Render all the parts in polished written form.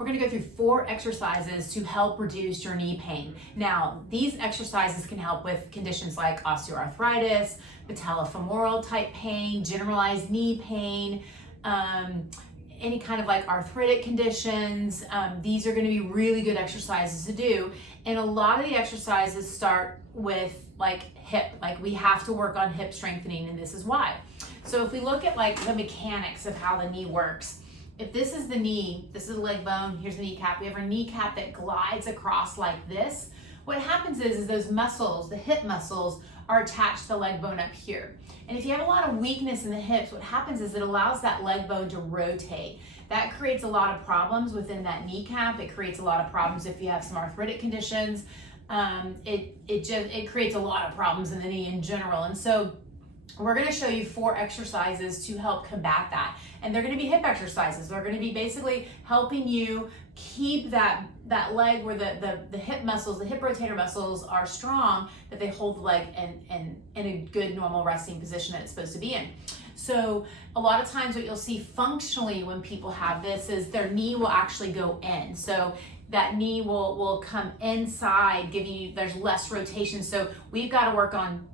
we're gonna go through 4 exercises to help reduce your knee pain. Now, these exercises can help with conditions like osteoarthritis, patellofemoral type pain, generalized knee pain, any kind of like arthritic conditions. These are gonna be really good exercises to do. And a lot of the exercises start with like hip, like we have to work on hip strengthening, and this is why. So if we look at like the mechanics of how the knee works, if this is the knee, this is the leg bone, here's the kneecap, we have our kneecap that glides across like this. What happens is those muscles, the hip muscles, are attached to the leg bone up here. And if you have a lot of weakness in the hips, what happens is it allows that leg bone to rotate. That creates a lot of problems within that kneecap. It creates a lot of problems if you have some arthritic conditions. It creates a lot of problems in the knee in general. And so we're gonna show you 4 exercises to help combat that. And they're gonna be hip exercises. They're gonna be basically helping you keep that leg where the hip muscles, the hip rotator muscles are strong, that they hold the leg in a good normal resting position that it's supposed to be in. So a lot of times what you'll see functionally when people have this is their knee will actually go in. So that knee will come inside, giving you, there's less rotation. So we've got to work on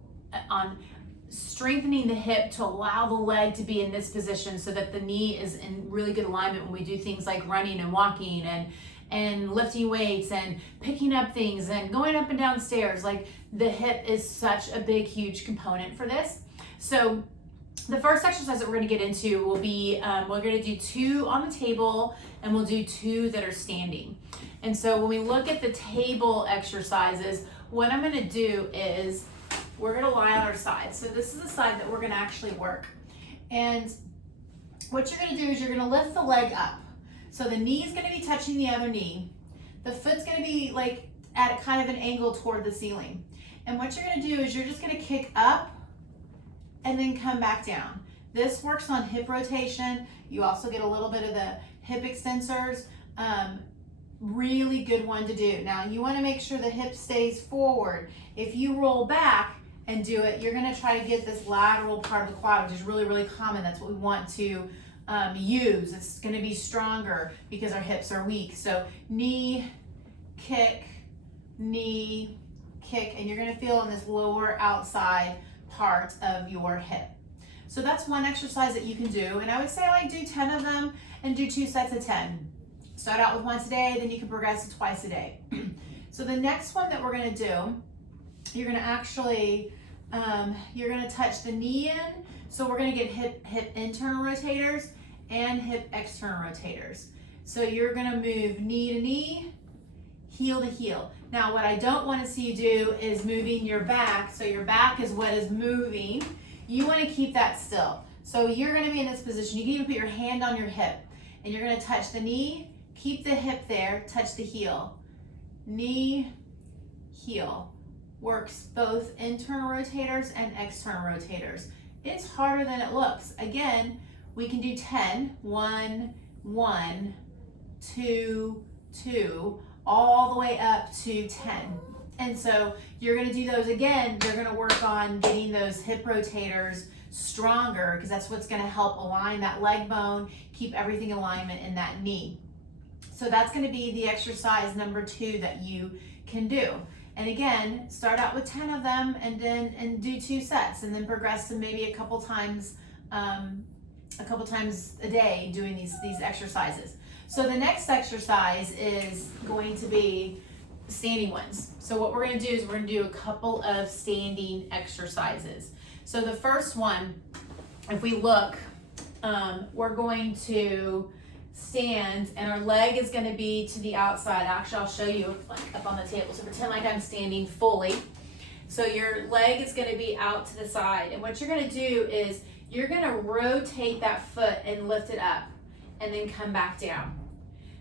strengthening the hip to allow the leg to be in this position so that the knee is in really good alignment when we do things like running and walking and lifting weights and picking up things and going up and down stairs. Like the hip is such a big, huge component for this. So the first exercise that we're gonna get into will be, we're gonna do 2 on the table and we'll do 2 that are standing. And so when we look at the table exercises, what I'm gonna do is we're gonna lie on our side. So this is the side that we're gonna actually work. And what you're gonna do is you're gonna lift the leg up. So the knee is gonna be touching the other knee. The foot's gonna be like at kind of an angle toward the ceiling. And what you're gonna do is you're just gonna kick up and then come back down. This works on hip rotation. You also get a little bit of the hip extensors. Really good one to do. Now you wanna make sure the hip stays forward. If you roll back and do it, you're gonna try to get this lateral part of the quad, which is really, really common. That's what we want to use. It's gonna be stronger because our hips are weak. So knee, kick, and you're gonna feel in this lower outside part of your hip. So that's one exercise that you can do. And I would say like do 10 of them and do 2 sets of 10. Start out with once a day, then you can progress to twice a day. So the next one that we're gonna do, you're gonna actually, you're gonna touch the knee in. So we're gonna get hip internal rotators and hip external rotators. So you're gonna move knee to knee, heel to heel. Now what I don't wanna see you do is moving your back. So your back is what is moving. You wanna keep that still. So you're gonna be in this position. You can even put your hand on your hip and you're gonna touch the knee, keep the hip there, touch the heel. Knee, heel. Works both internal rotators and external rotators. It's harder than it looks. Again, we can do 10, 1, 1, 2, 2, all the way up to 10. And so you're gonna do those again. You're gonna work on getting those hip rotators stronger because that's what's gonna help align that leg bone, keep everything in alignment in that knee. So that's gonna be the exercise number 2 that you can do. And again, start out with 10 of them and do 2 sets and then progress to maybe a couple times a day doing these exercises. So the next exercise is going to be standing ones. So what we're gonna do is we're gonna do a couple of standing exercises. So the first one, if we look, we're going to stand and our leg is going to be to the outside. Actually, I'll show you like up on the table. So pretend like I'm standing fully. So your leg is going to be out to the side. And what you're going to do is you're going to rotate that foot and lift it up and then come back down.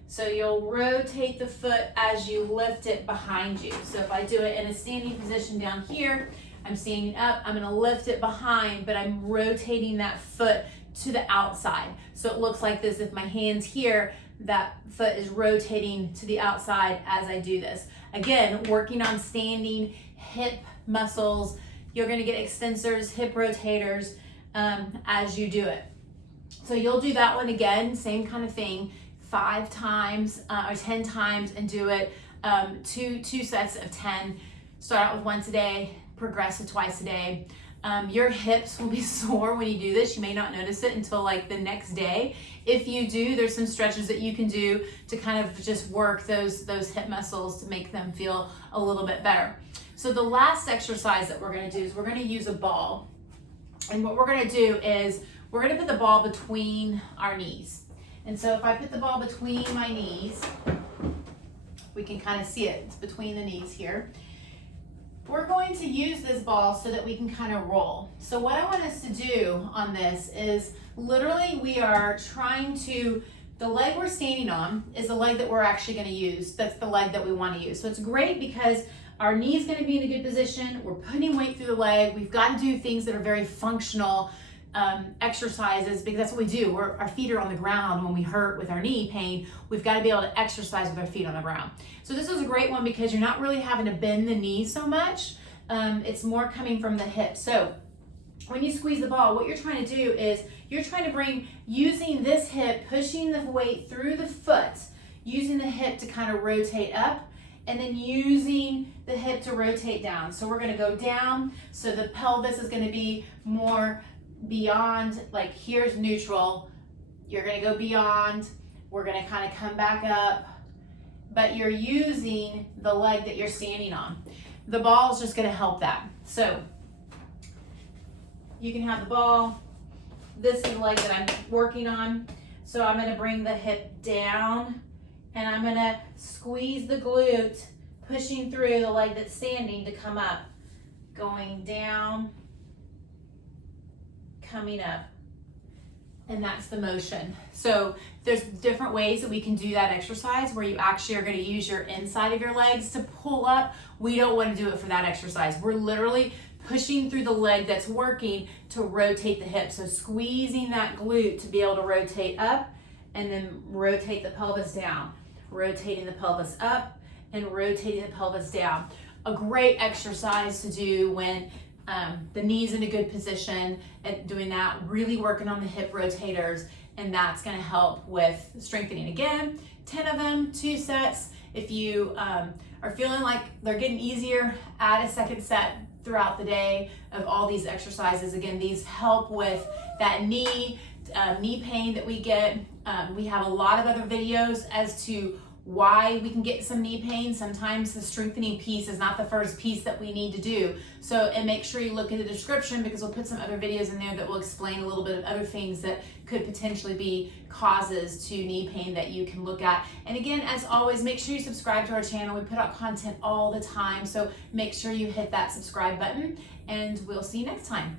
So you'll rotate the foot as you lift it behind you. So if I do it in a standing position down here, I'm standing up, I'm going to lift it behind, but I'm rotating that foot to the outside. So it looks like this. If my hand's here, that foot is rotating to the outside as I do this. Again, working on standing hip muscles. You're gonna get extensors, hip rotators as you do it. So you'll do that one again, same kind of thing. 5 times or 10 times and do it two sets of 10. Start out with once a day, progress to twice a day. Your hips will be sore when you do this. You may not notice it until like the next day. If you do, there's some stretches that you can do to kind of just work those hip muscles to make them feel a little bit better. So the last exercise that we're gonna do is we're gonna use a ball. And what we're gonna do is we're gonna put the ball between our knees. And so if I put the ball between my knees, we can kind of see it. It's between the knees here. We're going to use this ball so that we can kind of roll. So what I want us to do on this is literally we are trying to, the leg we're standing on is the leg that we're actually going to use. That's the leg that we want to use. So it's great because our knee is going to be in a good position. We're putting weight through the leg. We've got to do things that are very functional exercises because that's what we do. Our feet are on the ground when we hurt with our knee pain. We've got to be able to exercise with our feet on the ground. So this is a great one because you're not really having to bend the knee so much. It's more coming from the hip. So when you squeeze the ball, what you're trying to do is you're trying to bring, using this hip, pushing the weight through the foot, using the hip to kind of rotate up, and then using the hip to rotate down. So we're gonna go down, so the pelvis is gonna be more beyond, like here's neutral, you're gonna go beyond, we're gonna kind of come back up, but you're using the leg that you're standing on. The ball is just gonna help that. So you can have the ball, this is the leg that I'm working on, so I'm gonna bring the hip down and I'm gonna squeeze the glute, pushing through the leg that's standing to come up, going down, coming up, and that's the motion. So there's different ways that we can do that exercise where you actually are going to use your inside of your legs to pull up. We don't want to do it for that exercise. We're literally pushing through the leg that's working to rotate the hip. So squeezing that glute to be able to rotate up and then rotate the pelvis down, rotating the pelvis up and rotating the pelvis down. A great exercise to do when the knee's in a good position, and doing that, really working on the hip rotators, and that's going to help with strengthening. Again, 10 of them, 2 sets. If you are feeling like they're getting easier, add a second set throughout the day of all these exercises. Again, these help with that knee pain that we get. We have a lot of other videos as to why we can get some knee pain. Sometimes the strengthening piece is not the first piece that we need to do. So, and make sure you look in the description because we'll put some other videos in there that will explain a little bit of other things that could potentially be causes to knee pain that you can look at. And again, as always, make sure you subscribe to our channel. We put out content all the time, so make sure you hit that subscribe button, and we'll see you next time.